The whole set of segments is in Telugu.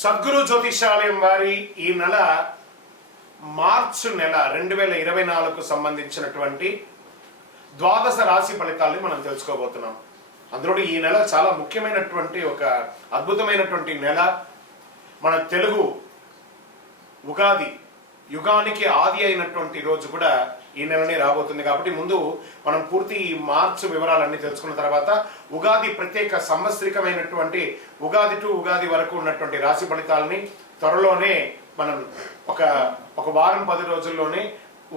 సద్గురు జ్యోతిషాలయం వారి ఈ నెల మార్చి నెల 2024కు సంబంధించినటువంటి ద్వాదశ రాశి ఫలితాలని మనం తెలుసుకోబోతున్నాం. అందులో ఈ నెల చాలా ముఖ్యమైనటువంటి ఒక అద్భుతమైనటువంటి నెల. మన తెలుగు ఉగాది యుగానికి ఆది అయినటువంటి రోజు కూడా ఈ నెలనే రాబోతుంది. కాబట్టి ముందు మనం పూర్తి ఈ మార్చి వివరాలన్నీ తెలుసుకున్న తర్వాత ఉగాది ప్రత్యేక సంవత్సరికమైనటువంటి ఉగాది టు ఉగాది వరకు ఉన్నటువంటి రాశి ఫలితాలని త్వరలోనే మనం ఒక వారం 10 రోజుల్లోనే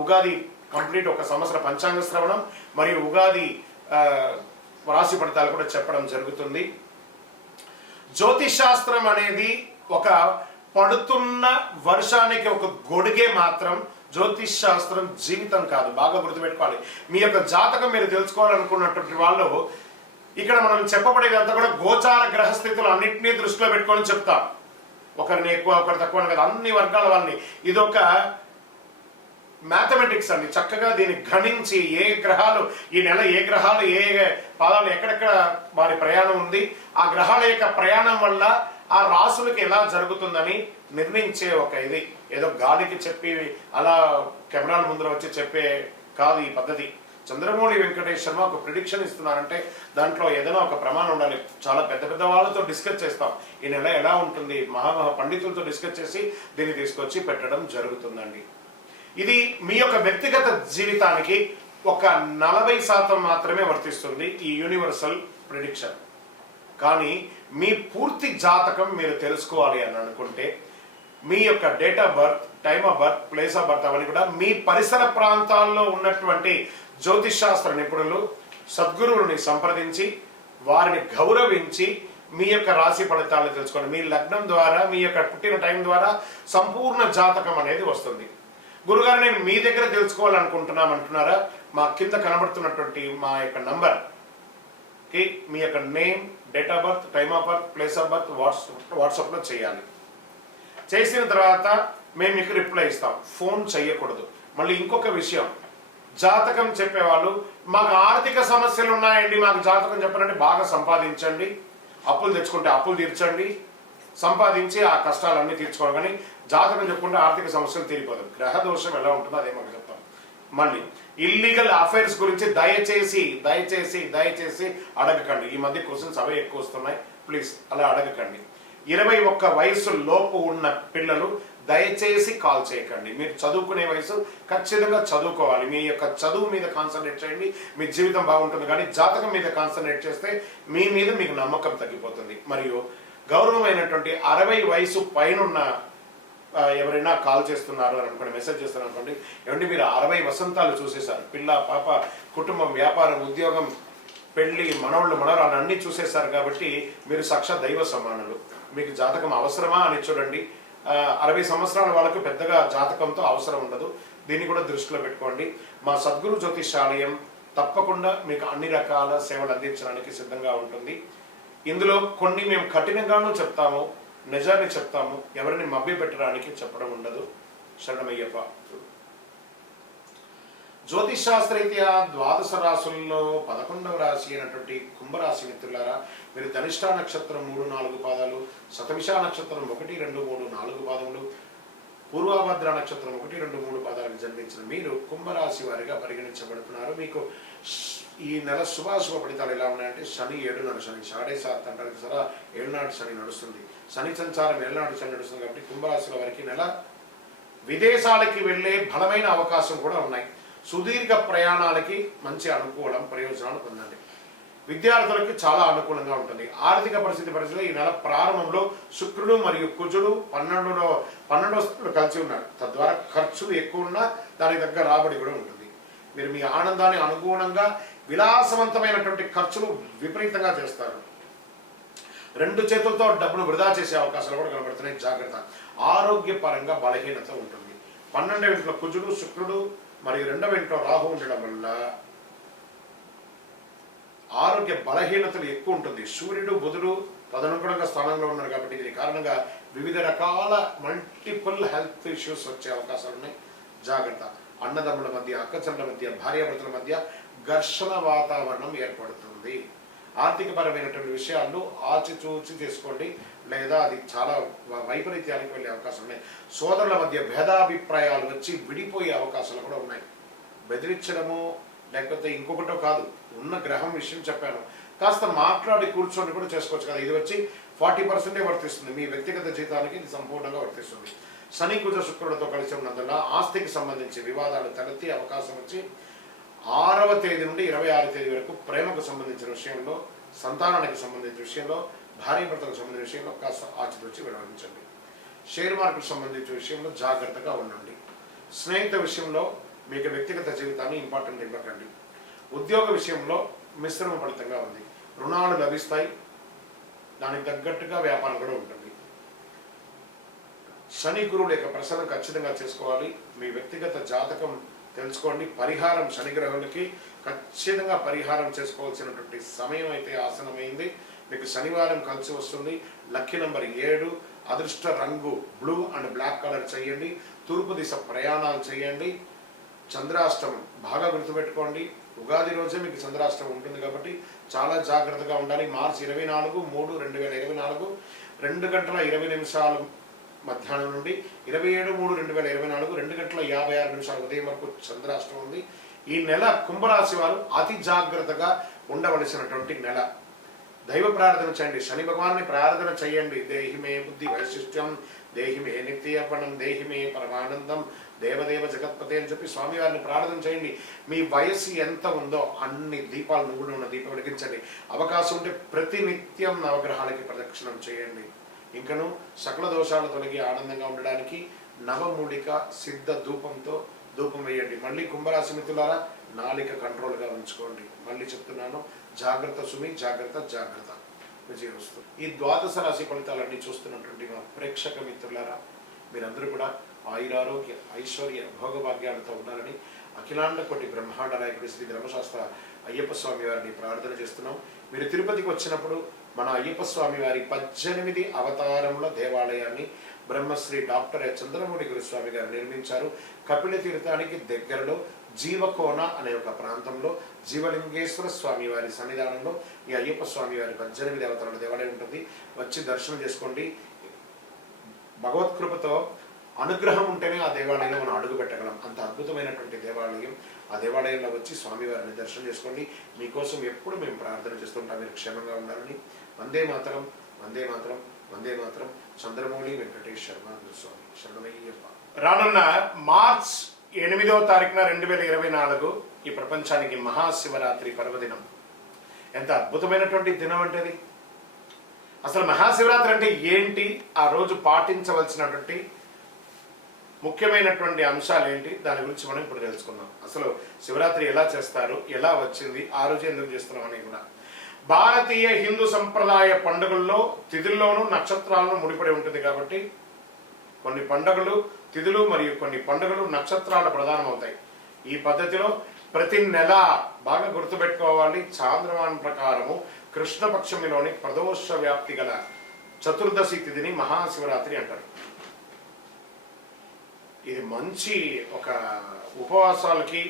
ఉగాది కంప్లీట్ ఒక సంవత్సర పంచాంగ శ్రవణం మరియు ఉగాది రాశి ఫలితాలు కూడా చెప్పడం జరుగుతుంది. జ్యోతిష్ శాస్త్రం అనేది ఒక పడుతున్న వర్షానికి ఒక గొడుగే మాత్రం. జ్యోతిష్ శాస్త్రం జీవితం కాదు, బాగా గుర్తుపెట్టుకోవాలి. మీ యొక్క జాతకం మీరు తెలుసుకోవాలనుకున్నటువంటి వాళ్ళు ఇక్కడ మనం చెప్పబడేదంతా కూడా గోచార గ్రహస్థితులు అన్నింటినీ దృష్టిలో పెట్టుకొని చెప్తాం. ఒకరిని ఎక్కువ ఒకరు తక్కువ కదా, అన్ని వర్గాల వాళ్ళని. ఇదొక మ్యాథమెటిక్స్ అండి. చక్కగా దీన్ని గణించి ఏ గ్రహాలు ఈ నెల ఏ గ్రహాలు ఏ పాదాలు ఎక్కడెక్కడ వారి ప్రయాణం ఉంది, ఆ గ్రహాల యొక్క ప్రయాణం వల్ల ఆ రాసులకి ఎలా జరుగుతుందని నిర్ణయించే ఒక ఇది. ఏదో గాలికి చెప్పి అలా కెమెరాల ముందర వచ్చి చెప్పే కాదు ఈ పద్ధతి. చంద్రమౌళి వెంకటేష్ శర్మ ఒక ప్రిడిక్షన్ ఇస్తున్నారంటే దాంట్లో ఏదైనా ఒక ప్రమాణం ఉండాలి. చాలా పెద్ద పెద్ద వాళ్ళతో డిస్కస్ చేస్తాం ఈ నెల ఎలా ఉంటుంది, మహా పండితులతో డిస్కస్ చేసి దీన్ని తీసుకొచ్చి పెట్టడం జరుగుతుందండి. ఇది మీ యొక్క వ్యక్తిగత జీవితానికి ఒక 40% మాత్రమే వర్తిస్తుంది ఈ యూనివర్సల్ ప్రిడిక్షన్. కానీ మీ పూర్తి జాతకం మీరు తెలుసుకోవాలి అని అనుకుంటే మీ యొక్క date of birth, time of birth, place of birth అవన్నీ కూడా మీ పరిసర ప్రాంతాల్లో ఉన్నటువంటి జ్యోతిష్ శాస్త్ర నిపుణులు సద్గురువుని సంప్రదించి వారిని గౌరవించి మీ యొక్క రాశి ఫలితాలను తెలుసుకోండి. మీ లగ్నం ద్వారా మీ యొక్క పుట్టిన టైం ద్వారా సంపూర్ణ జాతకం అనేది వస్తుంది. గురుగారు నేను మీ దగ్గర తెలుసుకోవాలనుకుంటున్నాం అంటున్నారా? మా కింద కనబడుతున్నటువంటి మా యొక్క నంబర్కి మీ యొక్క name, date of birth, time of birth, place of birth వాట్సాప్లో చేయాలి. చేసిన తర్వాత మేము మీకు రిప్లై ఇస్తాం. ఫోన్ చేయకూడదు. మళ్ళీ ఇంకొక విషయం, జాతకం చెప్పేవాళ్ళు మాకు ఆర్థిక సమస్యలు ఉన్నాయండి, మాకు జాతకం చెప్పాలంటే బాగా సంపాదించండి, అప్పులు తెచ్చుకుంటే అప్పులు తీర్చండి, సంపాదించి ఆ కష్టాలన్నీ తీర్చుకోవాలి. కానీ జాతకం చెప్పుకుంటే ఆర్థిక సమస్యలు తీరిపోదు. గ్రహ దోషం ఎలా ఉంటుందో అదే మాకు చెప్తాం. మళ్ళీ ఇల్లీగల్ అఫైర్స్ గురించి దయచేసి దయచేసి దయచేసి అడగకండి. ఈ మధ్య క్వశ్చన్స్ అవే ఎక్కువ వస్తున్నాయి. ప్లీజ్ అలా అడగకండి. 21 వయసు లోపు ఉన్న పిల్లలు దయచేసి కాల్ చేయకండి. మీరు చదువుకునే వయసు ఖచ్చితంగా చదువుకోవాలి. మీ యొక్క చదువు మీద కాన్సన్ట్రేట్ చేయండి, మీ జీవితం బాగుంటుంది. కానీ జాతకం మీద కాన్సన్ట్రేట్ చేస్తే మీ మీద మీకు నమ్మకం తగ్గిపోతుంది. మరియు గౌరవమైనటువంటి 60 వయసు పైనున్న ఎవరైనా కాల్ చేస్తున్నారు అని అనుకోండి, మెసేజ్ చేస్తున్నారు అనుకోండి, ఏమంటే మీరు 60 వసంతాలు చూసేశారు, పిల్ల పాప కుటుంబం వ్యాపారం ఉద్యోగం పెళ్లి మనవాళ్ళు మనవరాలు అన్నీ చూసేశారు కాబట్టి మీరు సాక్షాత్ దైవ సమానులు. మీకు జాతకం అవసరమా అని చూడండి. 60 సంవత్సరాల వాళ్ళకు పెద్దగా జాతకంతో అవసరం ఉండదు. దీన్ని కూడా దృష్టిలో పెట్టుకోండి. మా సద్గురు జ్యోతిషాలయం తప్పకుండా మీకు అన్ని రకాల సేవలు అందించడానికి సిద్ధంగా ఉంటుంది. ఇందులో కొన్ని మేము కఠినంగానూ చెప్తాము, నిజాన్ని చెప్తాము, ఎవరిని మభ్య పెట్టడానికి చెప్పడం ఉండదు. శరణమయ్యప్ప. జ్యోతిష్ శాస్త్రరీత్యా ద్వాదశ రాశుల్లో 11వ రాశి అయినటువంటి కుంభరాశి మిత్రులారా, మీరు ధనిష్ట నక్షత్రం 3-4 పాదాలు, శతభిష నక్షత్రం 1-2-3-4 పాదములు, పూర్వభద్ర నక్షత్రం 1-2-3 పాదాలకు జన్మించిన మీరు కుంభరాశి వారిగా పరిగణించబడుతున్నారు. మీకు ఈ నెల శుభాశుభ ఫలితాలు ఎలా ఉన్నాయంటే శని 7 శని 7.7 అంటారు సరే, 7 శని నడుస్తుంది. శని సంచారం 7 శని నడుస్తుంది. కాబట్టి కుంభరాశుల వారికి నెల విదేశాలకి వెళ్ళే బలమైన అవకాశం కూడా ఉన్నాయి. సుదీర్ఘ ప్రయాణాలకి మంచి అనుకూలం, ప్రయోజనాలు పొందండి. విద్యార్థులకి చాలా అనుకూలంగా ఉంటుంది. ఆర్థిక పరిస్థితి ఈ నెల ప్రారంభంలో శుక్రుడు మరియు కుజుడు 12వ కలిసి ఉన్నాడు. తద్వారా ఖర్చులు ఎక్కువ ఉన్నా దానికి తగ్గ రాబడి కూడా ఉంటుంది. మీరు మీ ఆనందాన్ని అనుగుణంగా విలాసవంతమైనటువంటి ఖర్చులు విపరీతంగా చేస్తారు. 2 చేతులతో డబ్బును వృధా చేసే అవకాశాలు కూడా కనబడుతున్నాయి. జాగ్రత్త. ఆరోగ్యపరంగా బలహీనత ఉంటుంది. 12వ ఇంట్లో కుజుడు శుక్రుడు మరియు 2వ ఇంట్లో రాహు ఉండడం వల్ల ఆరోగ్య బలహీనతలు ఎక్కువ ఉంటుంది. సూర్యుడు బుధుడు తదనుగుణంగా స్థానంలో ఉన్నారు కాబట్టి దీని కారణంగా వివిధ రకాల మల్టిపుల్ హెల్త్ ఇష్యూస్ వచ్చే అవకాశాలు ఉన్నాయి. జాగ్రత్త. అన్నదమ్ముల మధ్య, అక్కచెల్లెల మధ్య, భార్యాభర్తల మధ్య ఘర్షణ వాతావరణం ఏర్పడుతుంది. ఆర్థికపరమైనటువంటి విషయాల్లో ఆచితూచి చేసుకోండి. లేదా అది చాలా వైపరీత్యానికి వెళ్ళే అవకాశం ఉన్నాయి. సోదరుల మధ్య భేదాభిప్రాయాలు వచ్చి విడిపోయే అవకాశాలు కూడా ఉన్నాయి. బెదిరించడము లేకపోతే ఇంకొకటో కాదు, ఉన్న గ్రహం విషయం చెప్పాను, కాస్త మాట్లాడి కూర్చొని కూడా చేసుకోవచ్చు కదా. ఇది వచ్చి 40% వర్తిస్తుంది, మీ వ్యక్తిగత జీవితానికి ఇది సంపూర్ణంగా వర్తిస్తుంది. శని కుజ శుక్రుడితో కలిసి ఉన్నందువల్ల ఆస్తికి సంబంధించి వివాదాలు తలెత్తే అవకాశం వచ్చి 6వ తేదీ నుండి 26వ తేదీ వరకు ప్రేమకు సంబంధించిన విషయంలో, సంతానానికి సంబంధించిన విషయంలో, భార్యాభర్తలకు సంబంధించిన విషయంలో కాస్త ఆచితూచి వ్యవహరించండి. షేర్ మార్కెట్ సంబంధించిన విషయంలో జాగ్రత్తగా ఉండండి. స్నేహితుల విషయంలో మీకు వ్యక్తిగత జీవితాన్ని ఇంపార్టెంట్ ఇవ్వకండి. ఉద్యోగ విషయంలో మిశ్రమ ఫలితంగా ఉంది. రుణాలు లభిస్తాయి, దానికి తగ్గట్టుగా వ్యాపారం కూడా ఉంటుంది. శని గురువుల యొక్క ప్రసన్నం ఖచ్చితంగా చేసుకోవాలి. మీ వ్యక్తిగత జాతకం తెలుసుకోండి. పరిహారం శని గ్రహాలకి ఖచ్చితంగా పరిహారం చేసుకోవాల్సినటువంటి సమయం అయితే ఆసనమైంది. మీకు శనివారం కలిసి వస్తుంది. లక్కీ నెంబర్ 7, అదృష్ట రంగు బ్లూ అండ్ బ్లాక్ కలర్ చేయండి. తూర్పు దిశ ప్రయాణాలు చేయండి. చంద్రాష్టమం బాగా గుర్తుపెట్టుకోండి. ఉగాది రోజే మీకు చంద్రాష్టమం ఉంటుంది కాబట్టి చాలా జాగ్రత్తగా ఉండాలి. మార్చి 24/3/2024 2:20 మధ్యాహ్నం నుండి 27/3/2024 2:56 ఉదయం వరకు చంద్రాష్టమం ఉంది. ఈ నెల కుంభరాశి వారు అతి జాగ్రత్తగా ఉండవలసినటువంటి నెల. దైవ ప్రార్థన చేయండి, శని భగవాన్ని ప్రార్థన చేయండి. దేహిమే బుద్ధి వైశిష్ట్యం, దేహిమే నిత్యపణం, దేహిమే పరమానందం, దేవదేవ జగత్పతే అని చెప్పి స్వామివారిని ప్రార్థన చేయండి. మీ వయస్సు ఎంత ఉందో అన్ని దీపాలు, నువ్వులు ఉన్న దీపం వెలిగించండి. అవకాశం ఉంటే ప్రతినిత్యం నవగ్రహాలకి ప్రదక్షిణం చేయండి. ఇంకను సకల దోషాలు తొలగి ఆనందంగా ఉండడానికి నవమూలిక సిద్ధ ధూపంతో ధూపం వేయండి. మళ్ళీ కుంభరాశి మిత్రులారా, నాలిక కంట్రోల్గా ఉంచుకోండి. మళ్ళీ చెప్తున్నాను, జాగ్రత్త సుమి, జాగ్రత్త జాగ్రత్త. విజయవస్తు. ఈ ద్వాదశ రాశి ఫలితాలన్నీ చూస్తున్నటువంటి మా ప్రేక్షక మిత్రులారా, మీరందరూ కూడా ఆయురారోగ్య ఐశ్వర్య భోగభాగ్యాలతో ఉండాలని అఖిలాండ కోటి బ్రహ్మాండ నాయకుడి శ్రీ ధర్మశాస్త్ర అయ్యప్ప స్వామి వారిని ప్రార్థన చేస్తున్నాం. మీరు తిరుపతికి వచ్చినప్పుడు మన అయ్యప్ప స్వామి వారి 18 అవతారముల దేవాలయాన్ని బ్రహ్మశ్రీ డాక్టర్ చంద్రమౌళి గురుస్వామి గారు నిర్మించారు. కపిల తీర్థానికి దగ్గరలో జీవకోన అనే ఒక ప్రాంతంలో జీవలింగేశ్వర స్వామి వారి సన్నిధానంలో ఈ అయ్యప్ప స్వామి వారి 18 అవతారాల దేవాలయం ఉంటుంది. వచ్చి దర్శనం చేసుకోండి. భగవత్కృపతో అనుగ్రహం ఉంటేనే ఆ దేవాలయంలో మనం అడుగు పెట్టగలం. అంత అద్భుతమైనటువంటి దేవాలయం. ఆ దేవాలయంలో వచ్చి స్వామివారిని దర్శనం చేసుకోండి. మీకోసం ఎప్పుడు మేము ప్రార్థన చేస్తుంటాం, మీరు క్షేమంగా ఉండాలని. వందే మాతరం, వందే మాతరం, వందే మాతరం. చంద్రమౌళి వెంకటేష్ శర్మ గురుస్వామి శరణమయ్యప్ప. రానున్న మార్చ్ 8వ తారీఖున 2024 ఈ ప్రపంచానికి మహాశివరాత్రి పర్వదినం. ఎంత అద్భుతమైనటువంటి దినం అంటే అది. అసలు మహాశివరాత్రి అంటే ఏంటి, ఆ రోజు పాటించవలసినటువంటి ముఖ్యమైనటువంటి అంశాలు ఏంటి, దాని గురించి మనం ఇప్పుడు తెలుసుకుందాం. అసలు శివరాత్రి ఎలా చేస్తారు, ఎలా వచ్చింది, ఆ రోజు ఎందుకు చేస్తున్నాం అని కూడా. భారతీయ హిందూ సంప్రదాయ పండుగల్లో తిథుల్లోనూ నక్షత్రాలను ముడిపడి ఉంటుంది కాబట్టి కొన్ని పండుగలు తిథులు మరియు కొన్ని పండుగలు నక్షత్రాలు ప్రధానమవుతాయి. ఈ పద్ధతిలో ప్రతి నెల బాగా గుర్తుపెట్టుకోవాలి, చాంద్రమానం ప్రకారము కృష్ణపక్షమిలోని ప్రదోష వ్యాప్తి గల చతుర్దశి తిథిని మహాశివరాత్రి అంటారు. ఇది మంచి ఒక ఉపవాసాలకి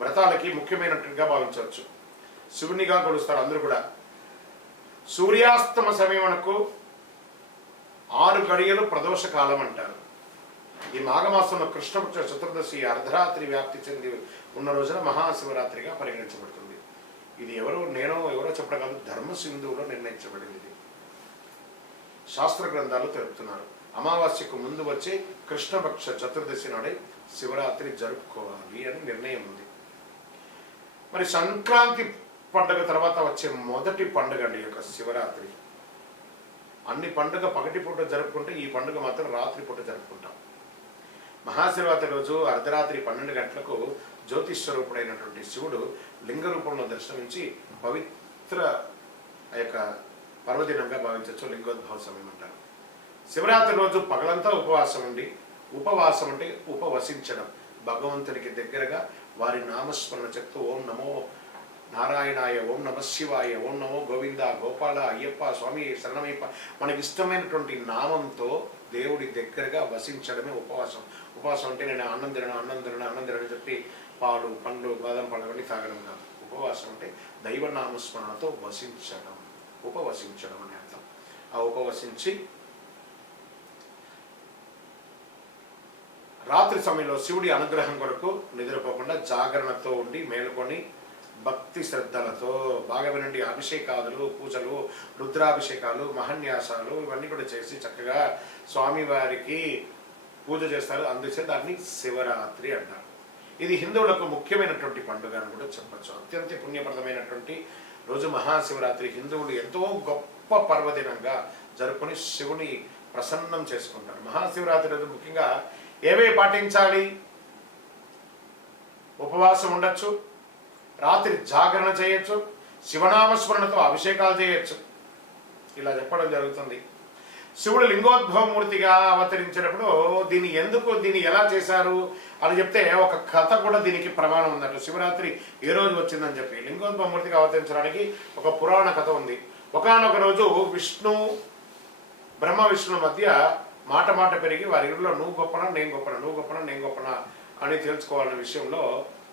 వ్రతాలకి ముఖ్యమైనట్టుగా భావించవచ్చు. శివునిగా కొలుస్తారు అందరూ కూడా. సూర్యాస్తమ సమయమునకు 6 గడియలు ప్రదోష కాలం అంటారు. ఈ మాఘమాసంలో కృష్ణపక్ష చతుర్దశి అర్ధరాత్రి వ్యాప్తి చెంది ఉన్న రోజున మహాశివరాత్రిగా పరిగణించబడుతుంది. ఇది ఎవరో చెప్పడం కాదు, ధర్మ సింధువులో నిర్ణయించబడింది. ఇది శాస్త్ర గ్రంథాలు తెలుపుతున్నారు. అమావాస్యకు ముందు వచ్చే కృష్ణపక్ష చతుర్దశి నాడే శివరాత్రి జరుపుకోవాలి అని నిర్ణయం ఉంది. మరి సంక్రాంతి పండుగ తర్వాత వచ్చే మొదటి పండుగ అండి యొక్క శివరాత్రి. అన్ని పండుగ పగటిపూట జరుపుకుంటే ఈ పండుగ మాత్రం రాత్రిపూట జరుపుకుంటాం. మహాశివరాత్రి రోజు అర్ధరాత్రి 12 గంటలకు జ్యోతిస్వరూపుడైనటువంటి శివుడు లింగ రూపంలో దర్శనమించి పవిత్ర ఆ యొక్క పర్వదినంగా భావించవచ్చు. లింగోద్భవ సమయం అంటారు. శివరాత్రి రోజు పగలంతా ఉపవాసం ఉండి, ఉపవాసం అంటే ఉపవసించడం, భగవంతునికి దగ్గరగా వారి నామస్మరణ చెప్తూ ఓం నమో నారాయణాయ, ఓం నమ శివాయ, ఓం నమో గోవింద, గోపాల, అయ్యప్ప, స్వామి శరణమయ్యప్ప, మనకి ఇష్టమైనటువంటి నామంతో దేవుడి దగ్గరగా వసించడమే ఉపవాసం. ఉపవాసం అంటే నేను అన్నం తినని చెప్పి పాలు, పండ్లు, బాదం పళ్ళు అవన్నీ తాగడం కాదు. ఉపవాసం అంటే దైవనామస్మరణతో వసించడం, ఉపవసించడం అనే అర్థం. ఆ ఉపవసించి రాత్రి సమయంలో శివుడి అనుగ్రహం కొరకు నిద్రపోకుండా జాగరణతో ఉండి మేలుకొని భక్తి శ్రద్ధలతో బాగా వినండి, అభిషేకాదులు, పూజలు, రుద్రాభిషేకాలు, మహన్యాసాలు ఇవన్నీ కూడా చేసి చక్కగా స్వామివారికి పూజ చేస్తారు. అందుచే దాన్ని శివరాత్రి అంటారు. ఇది హిందువులకు ముఖ్యమైనటువంటి పండుగ అని కూడా చెప్పచ్చు. అత్యంత పుణ్యప్రదమైనటువంటి రోజు మహాశివరాత్రి. హిందువులు ఎంతో గొప్ప పర్వదినంగా జరుపుకొని శివుని ప్రసన్నం చేసుకుంటారు. మహాశివరాత్రి రోజు ముఖ్యంగా ఏవే పాటించాలి? ఉపవాసం ఉండొచ్చు, రాత్రి జాగరణ చేయొచ్చు, శివనామస్మరణతో అభిషేకాలు చేయొచ్చు. ఇలా చెప్పడం జరుగుతుంది. శివుడు లింగోద్భవమూర్తిగా అవతరించినప్పుడు దీన్ని ఎలా చేశారు అని చెప్తే ఒక కథ కూడా దీనికి ప్రమాణం ఉందట. శివరాత్రి ఏ రోజు వచ్చిందని చెప్పి లింగోద్భవమూర్తిగా అవతరించడానికి ఒక పురాణ కథ ఉంది. ఒకానొక రోజు బ్రహ్మ విష్ణుల మధ్య మాట పెరిగి వారి ఇరులో నువ్వు గొప్పనా నేను గొప్పనా, నువ్వు గొప్పనా నేను గొప్పనా అని తెలుసుకోవాలనే విషయంలో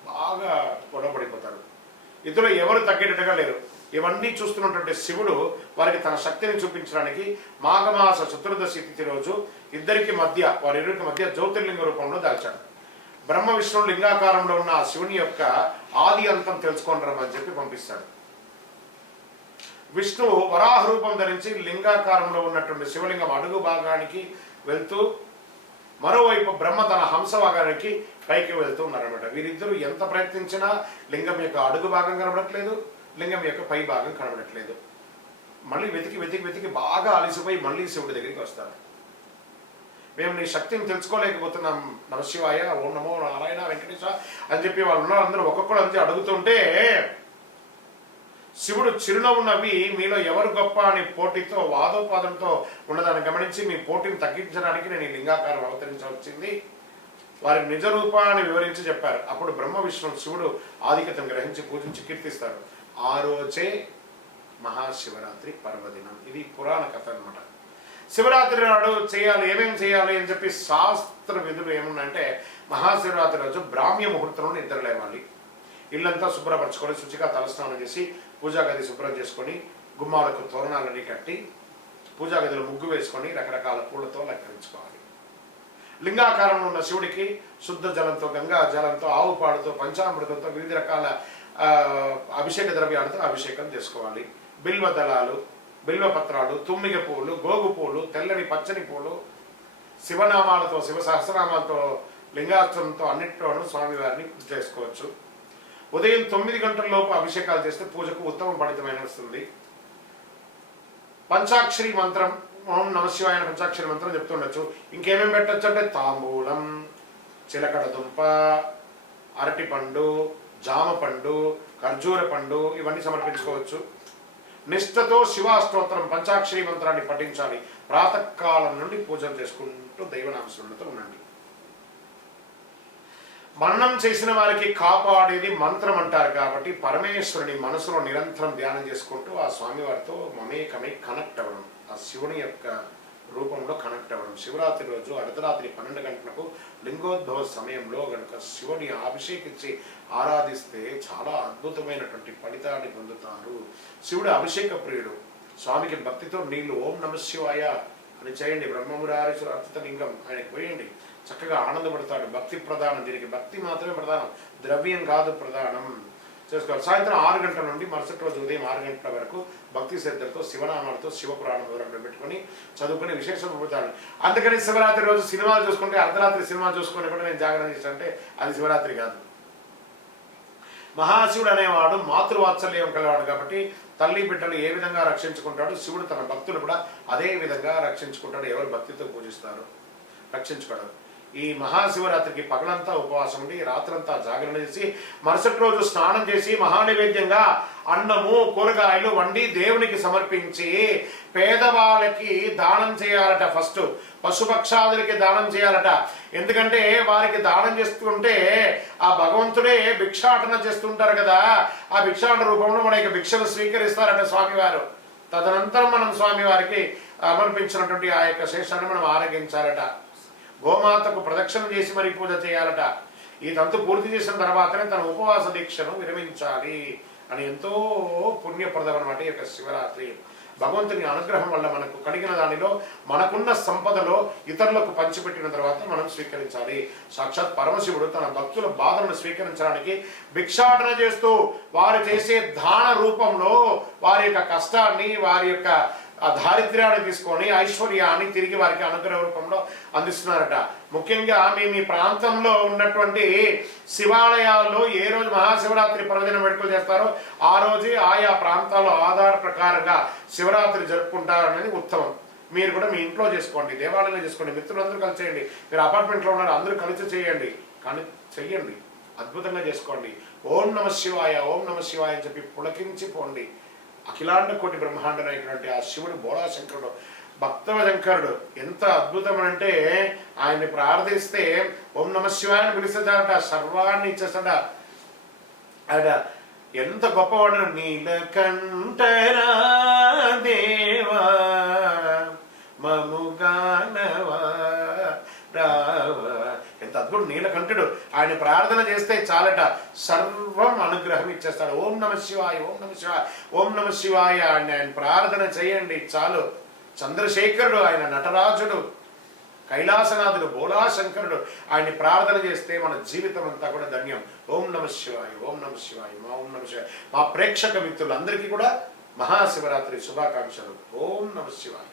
బాగా గొడవపడిపోతారు. ఇద్దరు ఎవరు తగ్గేటట్టుగా లేరు. ఇవన్నీ చూస్తున్నటువంటి శివుడు వారికి తన శక్తిని చూపించడానికి మాఘమాస చతుర్దశి తిథి రోజు వారిరుకి మధ్య జ్యోతిర్లింగ రూపంలో దాల్చాడు. బ్రహ్మ విష్ణువు లింగాకారంలో ఉన్న ఆ శివుని యొక్క ఆది అంతం తెలుసుకొని రమ్మని చెప్పి పంపిస్తాడు. విష్ణువు వరాహ రూపం ధరించి లింగాకారంలో ఉన్నటువంటి శివలింగం అడుగు భాగానికి వెళ్తూ, మరోవైపు బ్రహ్మ తన హంస భాగానికి పైకి వెళ్తూ ఉన్నారన్నమాట. వీరిద్దరూ ఎంత ప్రయత్నించినా లింగం యొక్క అడుగు భాగం కనబడట్లేదు, లింగం యొక్క పై భాగం కనబడట్లేదు. మళ్ళీ వెతికి బాగా అలసిపోయి మళ్ళీ శివుడి దగ్గరికి వస్తారు. మేము నీ శక్తిని తెలుసుకోలేకపోతున్నాం నమశివాయ, ఓం నమో నారాయణ వెంకటేశ అని చెప్పి వాళ్ళు ఉన్నారందరూ ఒక్కొక్కరు అంతే అడుగుతుంటే శివుడు చిరునవ్వు నవ్వి మీలో ఎవరు గొప్ప అని పోటీతో వాదోపాదంతో ఉన్నదాన్ని గమనించి మీ పోటీని తగ్గించడానికి నేను ఈ లింగాకారం అవతరించవచ్చింది, వారి నిజ రూపాన్ని వివరించి చెప్పారు. అప్పుడు బ్రహ్మ విష్ణు శివుడు ఆధిక్యతను గ్రహించి పూజించి కీర్తిస్తారు. ఆ రోజే మహాశివరాత్రి పర్వదినం. ఇది పురాణ కథ అనమాట. శివరాత్రి నాడు ఏమేమి చేయాలి అని చెప్పి శాస్త్ర విధులు ఏమున్నాయంటే, మహాశివరాత్రి రోజు బ్రాహ్మ్య ముహూర్తంలో నిద్ర లేవాలి, ఇల్లంతా శుభ్రపరచుకొని శుచిగా తలస్నానం చేసి పూజా గది శుభ్రం చేసుకొని గుమ్మాలకు తోరణాలన్నీ కట్టి పూజా గదిలో ముగ్గు వేసుకొని రకరకాల పూలతో అలంకరించుకోవాలి. లింగాకారంలో ఉన్న శివుడికి శుద్ధ జలంతో, గంగా జలంతో, ఆవు పాడుతో, పంచామృతంతో, వివిధ రకాల అభిషేక ద్రవ్యాలతో అభిషేకం చేసుకోవాలి. బిల్వ దళాలు, బిల్వపత్రాలు, తుమ్మిగ పూలు, గోగు పూలు, తెల్లని పచ్చని పూలు, శివనామాలతో, శివ సహస్రనామాలతో, లింగాస్త్రంతో అన్నింటిలోనూ స్వామివారిని పూజ చేసుకోవచ్చు. ఉదయం 9 గంటల లోపు అభిషేకాలు చేస్తే పూజకు ఉత్తమ ఫలితమైన వస్తుంది. పంచాక్షరి మంత్రం, ఓం నమశివాయ పంచాక్షరి మంత్రం చెప్తుండొచ్చు. ఇంకేమేమి పెట్టచ్చు అంటే తాంబూలం, చిలకడ దుంప, అరటి పండు, జామ పండు, ఖర్జూర పండు ఇవన్నీ సమర్పించుకోవచ్చు. నిష్ఠతో శివాస్తోత్రం పంచాక్షరి మంత్రాన్ని పఠించాలి. ప్రాతకాలం నుండి పూజలు చేసుకుంటూ దైవనామస్మరణతో ఉండండి. మరణం చేసిన వారికి కాపాడేది మంత్రం అంటారు కాబట్టి పరమేశ్వరుని మనసులో నిరంతరం ధ్యానం చేసుకుంటూ ఆ స్వామివారితో మమేకమై కనెక్ట్ అవ్వడం, ఆ శివుని యొక్క రూపంలో కనెక్ట్ అవ్వడం. శివరాత్రి రోజు అర్ధరాత్రి 12 గంటలకు లింగోద్భవ సమయంలో గనుక శివుని అభిషేకించి ఆరాధిస్తే చాలా అద్భుతమైనటువంటి ఫలితాన్ని పొందుతారు. శివుడు అభిషేక ప్రియుడు. స్వామికి భక్తితో నీళ్లు ఓం నమశివాయ అని చేయండి. బ్రహ్మమురారేశ్వర అర్చిత లింగం ఆయనకు పోయండి, చక్కగా ఆనందపడతాడు. భక్తి ప్రధానం, దీనికి భక్తి మాత్రమే ప్రధానం, ద్రవ్యం కాదు ప్రధానం. చేసుకోవాలి. సాయంత్రం 6 గంటల నుండి మరుసటి రోజు ఉదయం 6 గంటల వరకు భక్తి శ్రద్ధలతో శివనామాలతో శివపురాణం వివరంలో పెట్టుకొని చదువుకుని విశేషం పొందుతాడు. అందుకని శివరాత్రి రోజు సినిమాలు చూసుకుంటే అర్ధరాత్రి సినిమా చూసుకుని కూడా నేను జాగరణ చేస్తానంటే అది శివరాత్రి కాదు. మహాశివుడు అనేవాడు మాతృవాత్సల్యం కలవాడు కాబట్టి తల్లి బిడ్డలు ఏ విధంగా రక్షించుకుంటాడు, శివుడు తన భక్తులు కూడా అదే విధంగా రక్షించుకుంటాడు. ఎవరు భక్తితో పూజిస్తారు రక్షించుకోవడం. ఈ మహాశివరాత్రికి పగలంతా ఉపవాసం ఉండి రాత్రంతా జాగరణ చేసి మరుసటి రోజు స్నానం చేసి మహానైవేద్యంగా అన్నము కూరగాయలు వండి దేవునికి సమర్పించి పేదవాళ్ళకి దానం చేయాలట. ఫస్ట్ పశుపక్షాదులకి దానం చేయాలట. ఎందుకంటే వారికి దానం చేస్తుంటే ఆ భగవంతుడే భిక్షాటన చేస్తుంటారు కదా, ఆ భిక్షాటన రూపంలో మనకి భిక్షను స్వీకరిస్తారట స్వామివారు. తదనంతరం మనం స్వామివారికి సమర్పించినటువంటి ఆ యొక్క శేషాన్ని మనం ఆరగించాలట. గోమాతకు ప్రదక్షిణ చేసి మరి పూజ చేయాలట. ఈ తంతు పూర్తి చేసిన తర్వాతనే తన ఉపవాస దీక్షను విరమించాలి అని ఎంతో పుణ్యప్రదం అన్నమాట ఈ యొక్క శివరాత్రి. భగవంతుని అనుగ్రహం వల్ల మనకు కలిగిన దానిలో మనకున్న సంపదలో ఇతరులకు పంచిపెట్టిన తర్వాత మనం స్వీకరించాలి. సాక్షాత్ పరమశివుడు తన భక్తుల బాధలను స్వీకరించడానికి భిక్షాటన చేస్తూ వారు చేసే దాన రూపంలో వారి యొక్క కష్టాన్ని, వారి యొక్క ఆ దారిద్ర్యాన్ని తీసుకొని ఐశ్వర్యాన్ని తిరిగి వారికి అనుగ్రహ రూపంలో అందిస్తున్నారట. ముఖ్యంగా మీ ప్రాంతంలో ఉన్నటువంటి శివాలయాల్లో ఏ రోజు మహాశివరాత్రి పర్వదిన వేడుకలు చేస్తారో ఆ రోజే ఆయా ప్రాంతాల్లో ఆధార ప్రకారంగా శివరాత్రి జరుపుకుంటారనేది ఉత్తమం. మీరు కూడా మీ ఇంట్లో చేసుకోండి, దేవాలయంలో చేసుకోండి, మిత్రులందరూ కలిసి చేయండి. మీరు అపార్ట్మెంట్లో ఉన్నారు, అందరూ కలిసి చేయండి, కానీ చెయ్యండి, అద్భుతంగా చేసుకోండి. ఓం నమ శివాయ, ఓం నమ శివాయ అని చెప్పి పులకించి పోండి. అఖిలాండ కోటి బ్రహ్మాండమైనటువంటి ఆ శివుడు బోళాశంకరుడు, భక్తశంకరుడు ఎంత అద్భుతమంటే ఆయన్ని ప్రార్థిస్తే ఓం నమ శివాయని పిలుస్తాడట, సర్వాన్ని ఇచ్చేస్తాడ. ఆయన ఎంత గొప్పవాడు. నీలకంఠరా దేవా మముగానవా రావా, ఎంత అద్భుతం. నీలకంఠుడు ఆయన ప్రార్థన చేస్తే చాలట, సర్వం అనుగ్రహం ఇచ్చేస్తాడు. ఓం నమ శివాయ, ఓం నమ శివాయ, ఓం నమ శివాయ అని ఆయన ప్రార్థన చేయండి చాలు. చంద్రశేఖరుడు, ఆయన నటరాజుడు, కైలాసనాథుడు, బోళాశంకరుడు, ఆయన్ని ప్రార్థన చేస్తే మన జీవితం అంతా కూడా ధన్యం. ఓం నమ శివాయ, ఓం నమ శివాయ, మా ఓం నమ శివాయ. మా ప్రేక్షక మిత్రులందరికీ కూడా మహాశివరాత్రి శుభాకాంక్షలు. ఓం నమ శివాయ.